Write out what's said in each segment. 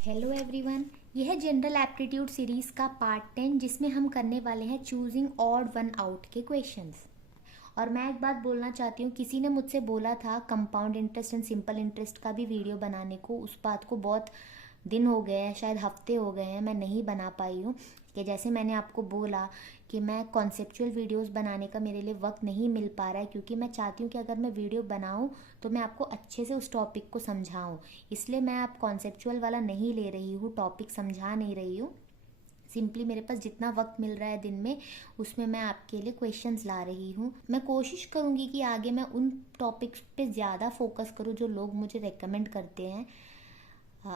Hello everyone, यह है general aptitude series का पार्ट 10 जिसमें हम करने वाले हैं चूजिंग ऑड वन आउट के क्वेश्चंस। और मैं एक बात बोलना चाहती हूँ, किसी ने मुझसे बोला था compound interest and simple interest का भी वीडियो बनाने को। उस बात को बहुत दिन हो गए हैं, शायद हफ्ते हो गए हैं, मैं नहीं बना पाई हूँ। कि जैसे मैंने आपको बोला कि मैं कॉन्सेप्चुअल वीडियोस बनाने का मेरे लिए वक्त नहीं मिल पा रहा है, क्योंकि मैं चाहती हूँ कि अगर मैं वीडियो बनाऊँ तो मैं आपको अच्छे से उस टॉपिक को समझाऊँ। इसलिए मैं आप कॉन्सेप्चुअल वाला नहीं ले रही हूँ, टॉपिक समझा नहीं रही हूँ। सिंपली मेरे पास जितना वक्त मिल रहा है दिन में, उसमें मैं आपके लिए क्वेश्चंस ला रही हूँ। मैं कोशिश करूँगी कि आगे मैं उन टॉपिक्स पे ज़्यादा फोकस करूँ जो लोग मुझे रेकमेंड करते हैं।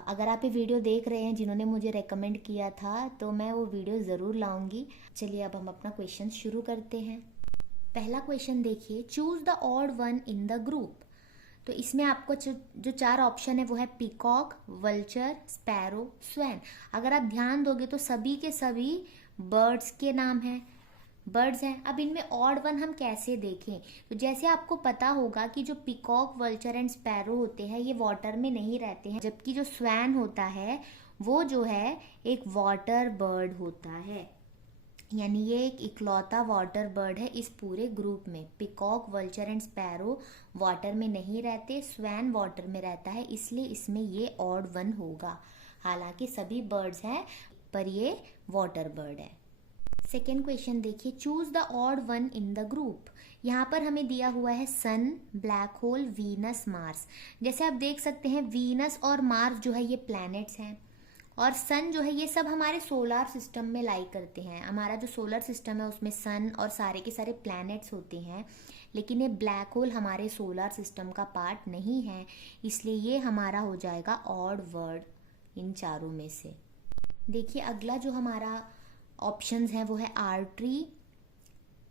अगर आप ये वीडियो देख रहे हैं जिन्होंने मुझे रेकमेंड किया था, तो मैं वो वीडियो ज़रूर लाऊंगी। चलिए अब हम अपना क्वेश्चन शुरू करते हैं। पहला क्वेश्चन देखिए, choose the odd one in the group. तो इसमें आपको जो चार ऑप्शन है वो है पीकॉक, वल्चर, स्पैरो, स्वैन। अगर आप ध्यान दोगे तो सभी के सभी बर्ड्स के नाम हैं, बर्ड्स हैं। अब इनमें ऑड वन हम कैसे देखें? तो जैसे आपको पता होगा कि जो पीकॉक, वल्चर एंड स्पैरो होते हैं ये वाटर में नहीं रहते हैं, जबकि जो स्वैन होता है वो जो है एक वाटर बर्ड होता है। यानी ये एक इकलौता वाटर बर्ड है इस पूरे ग्रुप में। Peacock, vulture and sparrow water में नहीं रहते, स्वैन वाटर में रहता है, इसलिए इसमें ये ऑड वन होगा। हालांकि सभी बर्ड्स हैं पर ये वाटर बर्ड है। सेकेंड क्वेश्चन देखिए, choose the odd one in the group. यहाँ पर हमें दिया हुआ है सन, ब्लैक होल, वीनस, मार्स। जैसे आप देख सकते हैं वीनस और मार्स जो है ये प्लैनेट्स हैं, और सन जो है ये सब हमारे सोलर सिस्टम में लाई करते हैं। हमारा जो सोलर सिस्टम है उसमें सन और सारे के सारे प्लैनेट्स होते हैं, लेकिन ये ब्लैक होल हमारे सोलर सिस्टम का पार्ट नहीं है, इसलिए ये हमारा हो जाएगा ऑड वर्ड इन चारों में से। देखिए अगला जो हमारा ऑप्शंस हैं वो है artery,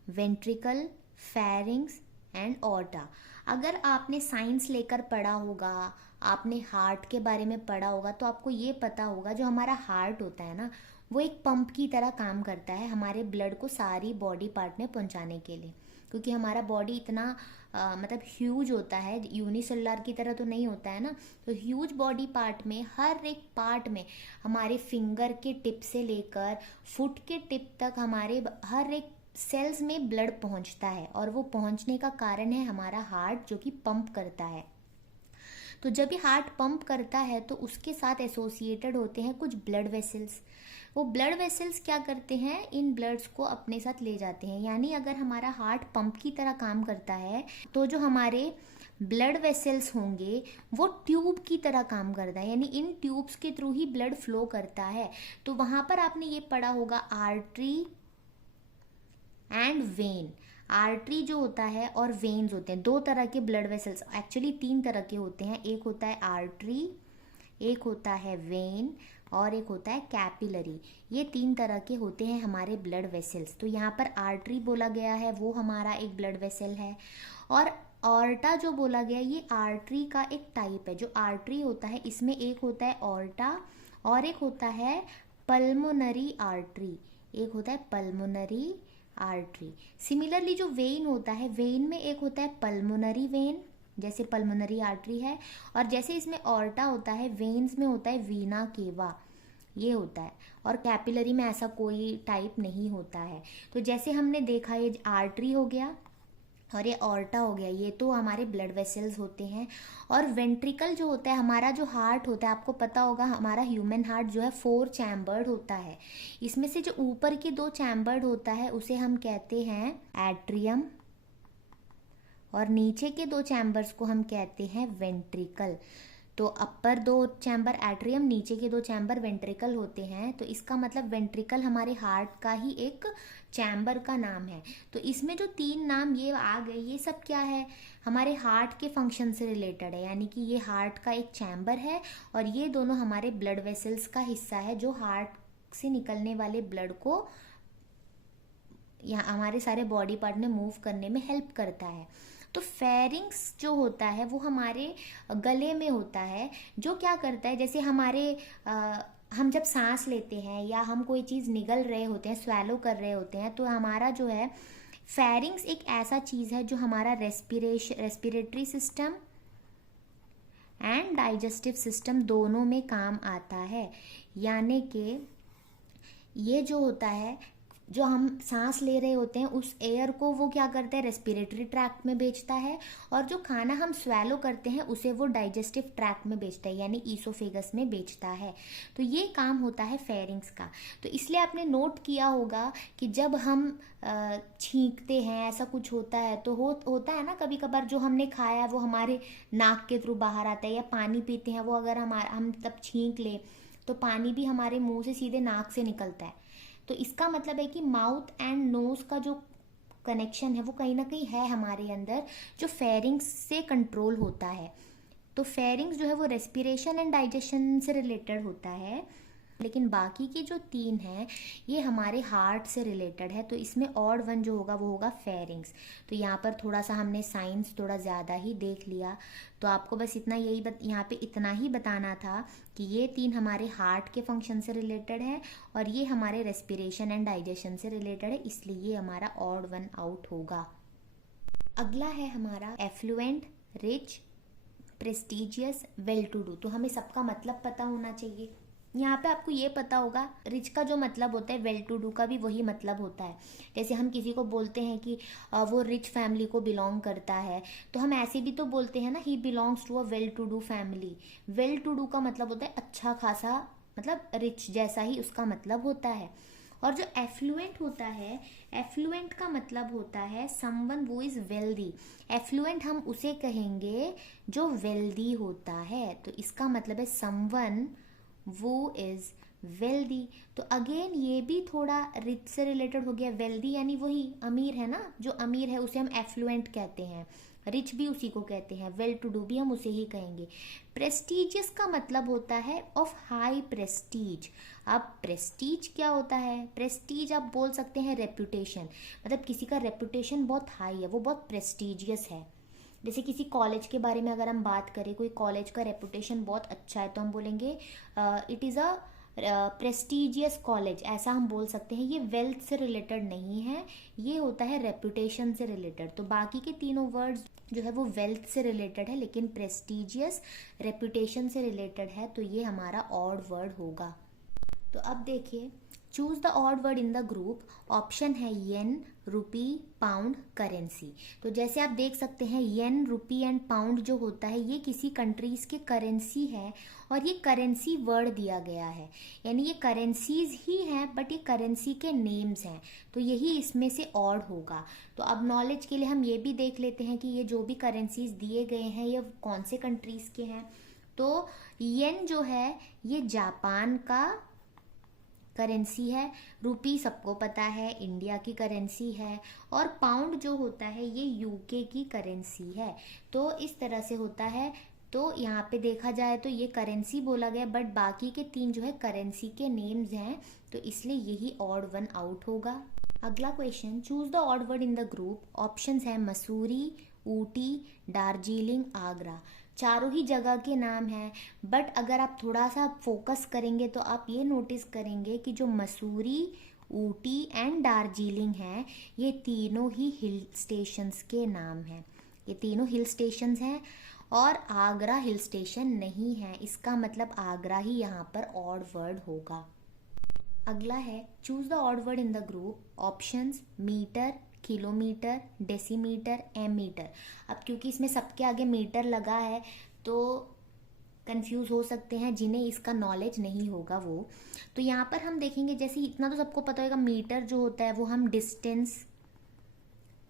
ventricle, pharynx and aorta. अगर आपने साइंस लेकर पढ़ा होगा, आपने हार्ट के बारे में पढ़ा होगा, तो आपको ये पता होगा जो हमारा हार्ट होता है ना, वो एक पंप की तरह काम करता है हमारे ब्लड को सारी बॉडी पार्ट में पहुंचाने के लिए। क्योंकि हमारा बॉडी इतना मतलब ह्यूज होता है, यूनिसेलुलर की तरह तो नहीं होता है ना। तो ह्यूज बॉडी पार्ट में हर एक पार्ट में हमारे फिंगर के टिप से लेकर फुट के टिप तक हमारे हर एक सेल्स में ब्लड पहुंचता है, और वो पहुंचने का कारण है हमारा हार्ट जो कि पंप करता है। तो जब ये हार्ट पंप करता है तो उसके साथ एसोसिएटेड होते हैं कुछ ब्लड वेसल्स। वो ब्लड वेसल्स क्या करते हैं, इन ब्लड्स को अपने साथ ले जाते हैं। यानी अगर हमारा हार्ट पंप की तरह काम करता है तो जो हमारे ब्लड वेसल्स होंगे वो ट्यूब की तरह काम करता है, यानी इन ट्यूब्स के थ्रू ही ब्लड फ्लो करता है। तो वहां पर आपने ये पढ़ा होगा आर्टरी एंड वेन। आर्टरी जो होता है और वेन्स होते हैं, दो तरह के ब्लड वेसल्स, एक्चुअली तीन तरह के होते हैं। एक होता है आर्टरी, एक होता है वेन, और एक होता है कैपिलरी। ये तीन तरह के होते हैं हमारे ब्लड वेसल्स। तो यहाँ पर आर्टरी बोला गया है वो हमारा एक ब्लड वेसल है, और ऑर्टा जो बोला गया ये आर्टरी का एक टाइप है। जो आर्टरी होता है इसमें एक होता है ऑर्टा और एक होता है पल्मोनरी आर्टरी, एक होता है पल्मोनरी आर्टरी। सिमिलरली जो वेन होता है, वेन में एक होता है पल्मोनरी वेन जैसे पल्मोनरी आर्टरी है, और जैसे इसमें ऑर्टा होता है वेन्स में होता है वीना केवा, ये होता है। और कैपिलरी में ऐसा कोई टाइप नहीं होता है। तो जैसे हमने देखा ये आर्टरी हो गया और ये ऑर्टा हो गया, ये तो हमारे ब्लड वेसल्स होते हैं। और वेंट्रिकल जो होता है, हमारा जो हार्ट होता है, आपको पता होगा हमारा ह्यूमन हार्ट जो है 4 चैम्बर्ड होता है। इसमें से जो ऊपर की 2 चैम्बर्ड होता है उसे हम कहते हैं एट्रियम, और नीचे के 2 चैम्बर्स को हम कहते हैं वेंट्रिकल। तो अपर 2 चैम्बर एट्रियम, नीचे के 2 चैम्बर वेंट्रिकल होते हैं। तो इसका मतलब वेंट्रिकल हमारे हार्ट का ही एक चैम्बर का नाम है। तो इसमें जो 3 नाम ये आ गए, ये सब क्या है, हमारे हार्ट के फंक्शन से रिलेटेड है। यानी कि ये हार्ट का एक चैम्बर है, और ये दोनों हमारे ब्लड वेसल्स का हिस्सा है जो हार्ट से निकलने वाले ब्लड को यहाँ हमारे सारे बॉडी पार्ट में मूव करने में हेल्प करता है। तो फेरिंग्स जो होता है वो हमारे गले में होता है, जो क्या करता है, जैसे हमारे हम जब सांस लेते हैं या हम कोई चीज़ निगल रहे होते हैं, स्वैलो कर रहे होते हैं, तो हमारा जो है फेरिंग्स एक ऐसा चीज़ है जो हमारा respiratory system and digestive system दोनों में काम आता है। यानी कि ये जो होता है, जो हम सांस ले रहे होते हैं उस एयर को वो क्या करता है, रेस्पिरेटरी ट्रैक्ट में भेजता है, और जो खाना हम स्वेलो करते हैं उसे वो डाइजेस्टिव ट्रैक्ट में भेजता है, यानी ईसोफेगस में भेजता है। तो ये काम होता है फेरिंग्स का। तो इसलिए आपने नोट किया होगा कि जब हम छींकते हैं, ऐसा कुछ होता है तो होता है ना कभी कभार, जो हमने खाया वो हमारे नाक के थ्रू बाहर आता है, या पानी पीते हैं वो अगर हम तब छींक लें तो पानी भी हमारे मुंह से सीधे नाक से निकलता है। तो इसका मतलब है कि माउथ एंड नोज का जो कनेक्शन है वो कहीं ना कहीं है हमारे अंदर, जो फेरिंग्स से कंट्रोल होता है। तो फेरिंग्स जो है वो रेस्पिरेशन एंड डाइजेशन से रिलेटेड होता है, लेकिन बाकी के जो 3 हैं ये हमारे हार्ट से रिलेटेड है। तो इसमें ऑड वन जो होगा वो होगा फेरिंग्स। तो यहाँ पर थोड़ा सा हमने साइंस थोड़ा ज़्यादा ही देख लिया, तो आपको बस इतना यहाँ पे इतना ही बताना था कि ये 3 हमारे हार्ट के फंक्शन से रिलेटेड है और ये हमारे रेस्पिरेशन एंड डाइजेशन से रिलेटेड है, इसलिए ये हमारा ऑड वन आउट होगा। अगला है हमारा affluent, rich, prestigious, well to do. तो हमें सबका मतलब पता होना चाहिए। यहाँ पे आपको ये पता होगा रिच का जो मतलब होता है, वेल टू डू का भी वही मतलब होता है। जैसे हम किसी को बोलते हैं कि वो रिच फैमिली को बिलोंग करता है, तो हम ऐसे भी तो बोलते हैं ना, he belongs to a well to do family. Well to do का मतलब होता है अच्छा खासा, मतलब रिच जैसा ही उसका मतलब होता है। और जो एफ्लुएंट होता है, एफ्लुएंट का मतलब होता है समवन वो इज वेल्दी। एफ्लुएंट हम उसे कहेंगे जो वेल्दी होता है। तो इसका मतलब है समवन वो इज वेल्दी। तो अगेन ये भी थोड़ा रिच से रिलेटेड हो गया। वेल्दी यानी वही अमीर है ना, जो अमीर है उसे हम एफ्लुएंट कहते हैं, रिच भी उसी को कहते हैं, वेल टू डू भी हम उसे ही कहेंगे। प्रेस्टीजियस का मतलब होता है ऑफ हाई प्रेस्टीज। अब प्रेस्टीज क्या होता है, प्रेस्टीज आप बोल सकते हैं रेपुटेशन, मतलब किसी का रेपुटेशन बहुत हाई है, वो बहुत प्रेस्टीजियस है। जैसे किसी कॉलेज के बारे में अगर हम बात करें, कोई कॉलेज का रेपुटेशन बहुत अच्छा है तो हम बोलेंगे it is a prestigious college, ऐसा हम बोल सकते हैं। ये वेल्थ से रिलेटेड नहीं है, ये होता है रेपुटेशन से रिलेटेड। तो बाकी के तीनों वर्ड्स जो है वो वेल्थ से रिलेटेड है, लेकिन प्रेस्टिजियस रेपुटेशन से रिलेटेड है, तो ये हमारा ऑड वर्ड होगा। तो अब देखिए, choose the odd word in the group. Option है येन, रुपी, पाउंड, करेंसी। तो जैसे आप देख सकते हैं येन, रुपी एंड पाउंड जो होता है ये किसी कंट्रीज के करेंसी है, और ये करेंसी वर्ड दिया गया है, यानी ये करेंसीज ही हैं बट ये करेंसी के नेम्स हैं, तो यही इसमें से ऑड होगा। तो अब नॉलेज के लिए हम ये भी देख लेते हैं कि ये जो भी करेंसीज दिए गए हैं ये कौन से कंट्रीज के हैं। तो येन जो है ये जापान का करेंसी है, रुपी सबको पता है इंडिया की करेंसी है, और पाउंड जो होता है ये यूके की करेंसी है। तो इस तरह से होता है। तो यहाँ पे देखा जाए तो ये करेंसी बोला गया, बट बाकी के 3 जो है करेंसी के नेम्स हैं, तो इसलिए यही ऑड वन आउट होगा। अगला question, choose the odd word in the group. Options है मसूरी, ऊटी, दार्जिलिंग, आगरा। चारों ही जगह के नाम हैं, बट अगर आप थोड़ा सा फोकस करेंगे तो आप ये नोटिस करेंगे कि जो मसूरी, ऊटी एंड दार्जिलिंग हैं ये तीनों ही हिल स्टेशंस के नाम हैं। ये तीनों हिल स्टेशंस हैं और आगरा हिल स्टेशन नहीं है, इसका मतलब आगरा ही यहाँ पर ऑड वर्ड होगा। अगला है choose the odd word in the group. Options metre, kilometre, decimetre, ammeter. अब क्योंकि इसमें सबके आगे मीटर लगा है तो कंफ्यूज हो सकते हैं जिन्हें इसका नॉलेज नहीं होगा वो। तो यहाँ पर हम देखेंगे, जैसे इतना तो सबको पता होगा, मीटर जो होता है वो हम डिस्टेंस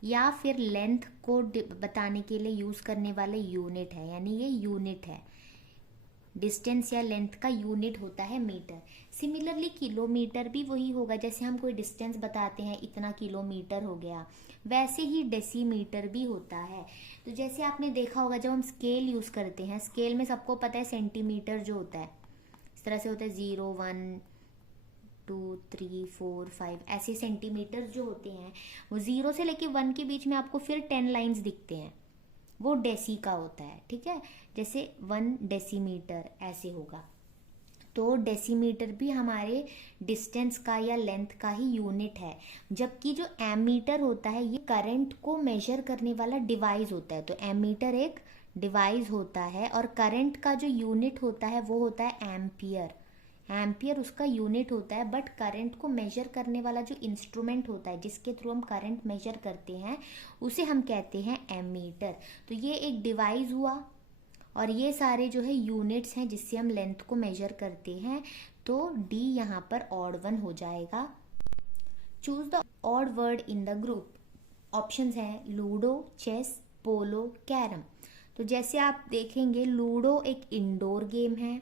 या फिर लेंथ को बताने के लिए यूज करने वाले यूनिट है, यानी ये यूनिट है। डिस्टेंस या लेंथ का यूनिट होता है मीटर। सिमिलरली किलोमीटर भी वही होगा, जैसे हम कोई डिस्टेंस बताते हैं इतना किलोमीटर हो गया, वैसे ही डेसीमीटर भी होता है। तो जैसे आपने देखा होगा जब हम स्केल यूज करते हैं, स्केल में सबको पता है सेंटीमीटर जो होता है इस तरह से होता है, 0, 1, 2, 3, 4, 5 ऐसे सेंटीमीटर जो होते हैं वो 0 से लेके 1 के बीच में आपको फिर 10 लाइंस दिखते हैं, वो डेसी का होता है। ठीक है, जैसे 1 डेसीमीटर ऐसे होगा। तो डेसीमीटर भी हमारे डिस्टेंस का या लेंथ का ही यूनिट है, जबकि जो एमीटर होता है ये करंट को मेजर करने वाला डिवाइस होता है। तो एमीटर एक डिवाइस होता है और करंट का जो यूनिट होता है वो होता है एम्पियर। एम्पियर उसका यूनिट होता है, बट करंट को मेजर करने वाला जो इंस्ट्रूमेंट होता है जिसके थ्रू हम करंट मेजर करते हैं उसे हम कहते हैं एमीटर। तो ये एक डिवाइस हुआ और ये सारे जो है यूनिट्स हैं जिससे हम लेंथ को मेजर करते हैं। तो डी यहाँ पर ऑड वन हो जाएगा। Choose the odd word in the group. Options हैं लूडो, चेस, पोलो, कैरम। तो जैसे आप देखेंगे लूडो एक इंडोर गेम है,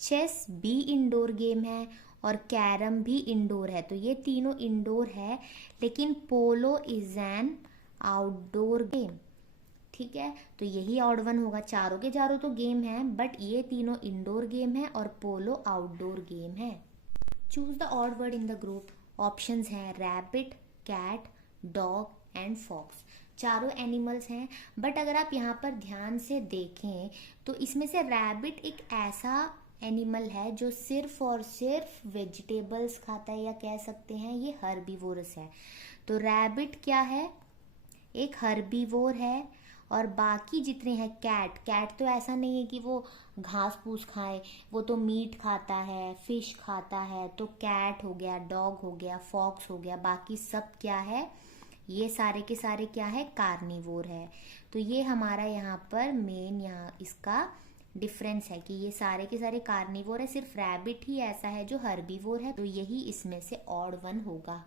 चेस भी इंडोर गेम है और कैरम भी इंडोर है। तो ये तीनों इंडोर है, लेकिन पोलो इज एन आउटडोर गेम। ठीक है, तो यही ऑड वन होगा। चारों के चारों तो गेम है, बट ये तीनों इंडोर गेम है और पोलो आउटडोर गेम है। Choose the odd word in the group. Options हैं rabbit, cat, dog and fox. चारों एनिमल्स हैं, बट अगर आप यहाँ पर ध्यान से देखें तो इसमें से रैबिट एक ऐसा एनिमल है जो सिर्फ और सिर्फ वेजिटेबल्स खाता है, या कह सकते हैं ये हर्बीवोरस है। तो रैबिट क्या है, एक हर्बीवोर है। और बाकी जितने हैं कैट, कैट तो ऐसा नहीं है कि वो घास फूस खाए, वो तो मीट खाता है, फिश खाता है। तो कैट हो गया, डॉग हो गया, फॉक्स हो गया, बाकी सब क्या है, ये सारे के सारे क्या है, कार्निवोर है। तो ये हमारा यहाँ पर मेन यहाँ इसका डिफरेंस है कि ये सारे के सारे कार्निवोर है, सिर्फ रैबिट ही ऐसा है जो हर्बीवोर है। तो यही इसमें से ऑड वन होगा।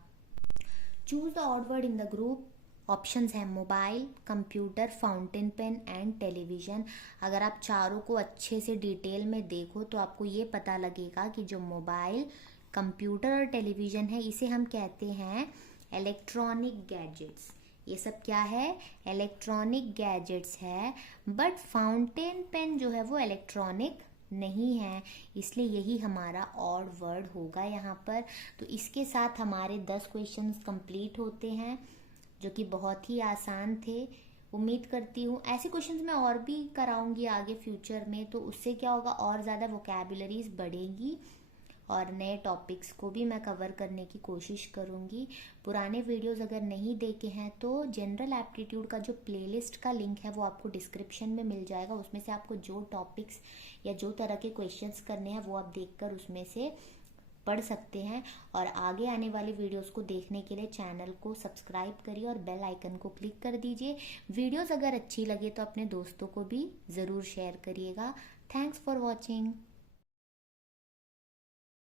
Choose the odd word in the group. Options हैं mobile, computer, fountain pen and television. अगर आप चारों को अच्छे से डिटेल में देखो तो आपको ये पता लगेगा कि जो मोबाइल, कंप्यूटर और टेलीविजन है इसे हम कहते हैं इलेक्ट्रॉनिक गैजेट्स। ये सब क्या है, इलेक्ट्रॉनिक गैजेट्स है। बट फाउंटेन पेन जो है वो इलेक्ट्रॉनिक नहीं है, इसलिए यही हमारा ऑड वर्ड होगा यहाँ पर। तो इसके साथ हमारे 10 क्वेश्चंस कंप्लीट होते हैं जो कि बहुत ही आसान थे। उम्मीद करती हूँ ऐसे क्वेश्चंस मैं और भी कराऊंगी आगे फ्यूचर में, तो उससे क्या होगा, और ज़्यादा वोकैबुलरीज बढ़ेगी और नए टॉपिक्स को भी मैं कवर करने की कोशिश करूँगी। पुराने वीडियोस अगर नहीं देखे हैं तो जनरल एप्टीट्यूड का जो प्लेलिस्ट का लिंक है वो आपको डिस्क्रिप्शन में मिल जाएगा। उसमें से आपको जो टॉपिक्स या जो तरह के क्वेश्चंस करने हैं वो आप देखकर उसमें से पढ़ सकते हैं। और आगे आने वाली वीडियोस को देखने के लिए चैनल को सब्सक्राइब करिए और बेल आइकन को क्लिक कर दीजिए। वीडियोस अगर अच्छी लगे तो अपने दोस्तों को भी ज़रूर शेयर करिएगा। Thanks for watching.